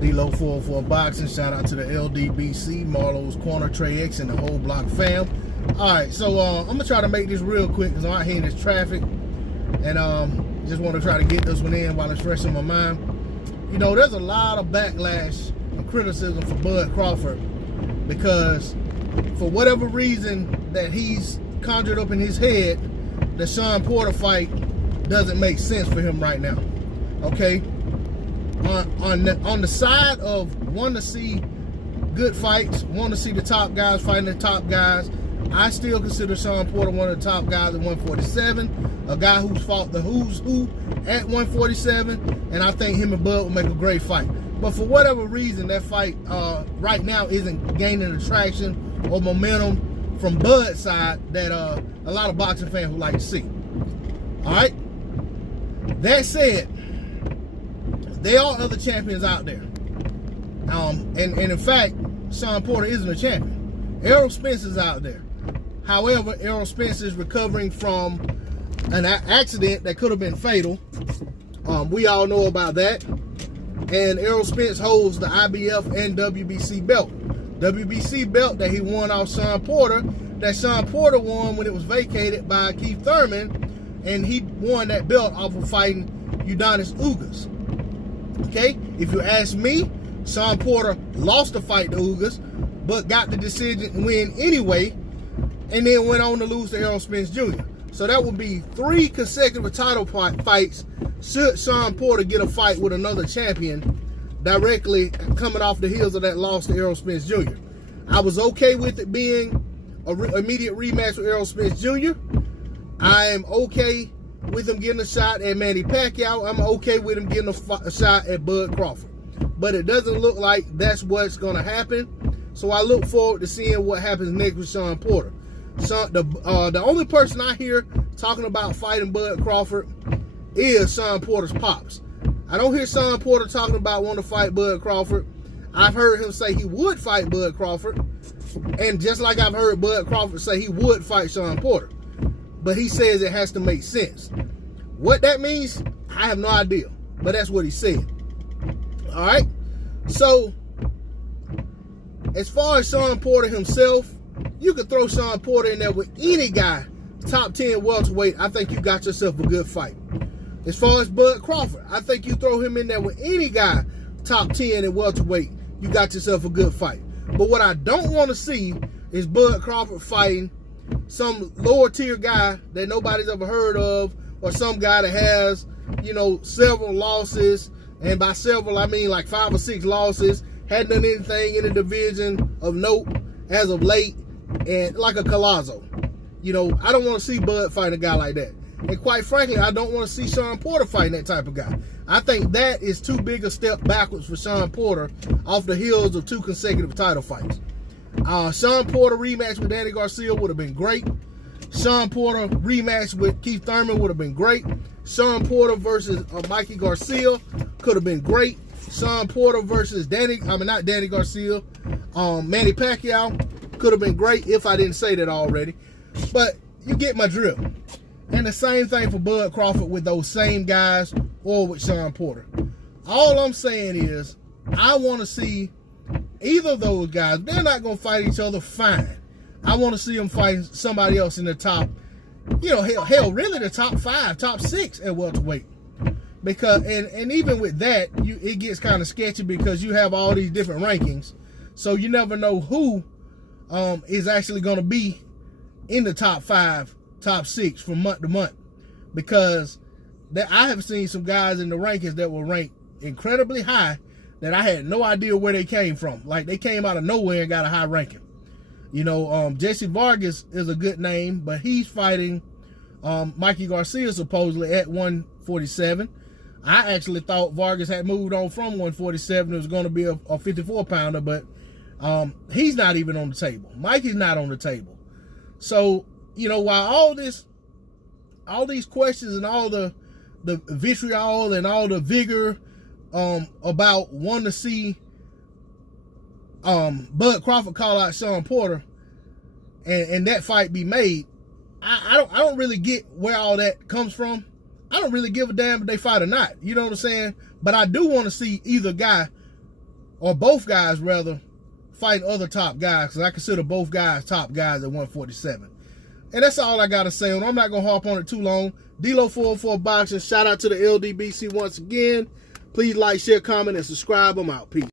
D-Lo 404 Boxing. Shout out to the LDBC, Marlowe's Corner, Trey X, and the whole block fam. Alright, so I'm going to try to make this real quick because I'm out here in this traffic. And just want to try to get this one in while it's fresh in my mind. You know, there's a lot of backlash and criticism for Bud Crawford because for whatever reason that he's conjured up in his head, the Shawn Porter fight doesn't make sense for him right now. Okay? On the side of wanting to see good fights, wanting to see the top guys fighting the top guys, I still consider Shawn Porter one of the top guys at 147, a guy who's fought the who's who at 147, and I think him and Bud will make a great fight. But for whatever reason, that fight right now isn't gaining attraction or momentum from Bud's side that a lot of boxing fans would like to see. All right? That said, there are other champions out there. And in fact, Shawn Porter isn't a champion. Errol Spence is out there. However, Errol Spence is recovering from an accident that could have been fatal. We all know about that. And Errol Spence holds the IBF and WBC belt. WBC belt that he won off Shawn Porter, that Shawn Porter won when it was vacated by Keith Thurman, and he won that belt off of fighting Ugas. Okay, if you ask me, Shawn Porter lost the fight to Ugas, but got the decision win anyway, and then went on to lose to Errol Spence Jr. So that would be 3 consecutive title fights should Shawn Porter get a fight with another champion directly coming off the heels of that loss to Errol Spence Jr. I was okay with it being an immediate rematch with Errol Spence Jr. I am okay with him getting a shot at Manny Pacquiao. I'm okay with him getting a shot at Bud Crawford. But it doesn't look like that's what's going to happen. So I look forward to seeing what happens next with Shawn Porter. The only person I hear talking about fighting Bud Crawford is Shawn Porter's pops. I don't hear Shawn Porter talking about wanting to fight Bud Crawford. I've heard him say he would fight Bud Crawford. And just like I've heard Bud Crawford say he would fight Shawn Porter. But he says it has to make sense. What that means, I have no idea. But that's what he said. All right? So, as far as Shawn Porter himself, you could throw Shawn Porter in there with any guy, top 10 welterweight. I think you got yourself a good fight. As far as Bud Crawford, I think you throw him in there with any guy, top 10 in welterweight, you got yourself a good fight. But what I don't want to see is Bud Crawford fighting some lower tier guy that nobody's ever heard of, or some guy that has, you know, several losses, and by several I mean like 5 or 6 losses, hadn't done anything in the division of note as of late, and like a Collazo. You know, I don't want to see Bud fight a guy like that. And quite frankly, I don't want to see Shawn Porter fighting that type of guy. I think that is too big a step backwards for Shawn Porter off the heels of 2 consecutive title fights. Shawn Porter rematch with Danny Garcia would have been great. Shawn Porter rematch with Keith Thurman would have been great. Shawn Porter versus Mikey Garcia could have been great. Shawn Porter versus Manny Pacquiao could have been great if I didn't say that already. But you get my drift. And the same thing for Bud Crawford with those same guys or with Shawn Porter. All I'm saying is I want to see either of those guys. They're not going to fight each other, fine. I want to see them fighting somebody else in the top, you know, hell, really the top 5, top 6 at welterweight. Because, and even with that, it gets kind of sketchy because you have all these different rankings. So you never know who is actually going to be in the top 5, top 6 from month to month. Because I have seen some guys in the rankings that were ranked incredibly high that I had no idea where they came from. Like, they came out of nowhere and got a high ranking. You know, Jesse Vargas is a good name, but he's fighting Mikey Garcia supposedly at 147. I actually thought Vargas had moved on from 147. It was going to be a 54-pounder, but he's not even on the table. Mikey's not on the table. So, you know, while all these questions and all the vitriol and all the vigor about wanting to see Bud Crawford call out Shawn Porter and that fight be made, I don't really get where all that comes from. I don't really give a damn if they fight or not. You know what I'm saying? But I do want to see either guy or both guys rather, fighting other top guys, because I consider both guys top guys at 147. And that's all I got to say on it. I'm not going to harp on it too long. D-Lo 404 Boxing. Shout out to the LDBC once again. Please like, share, comment, and subscribe. I'm out. Peace.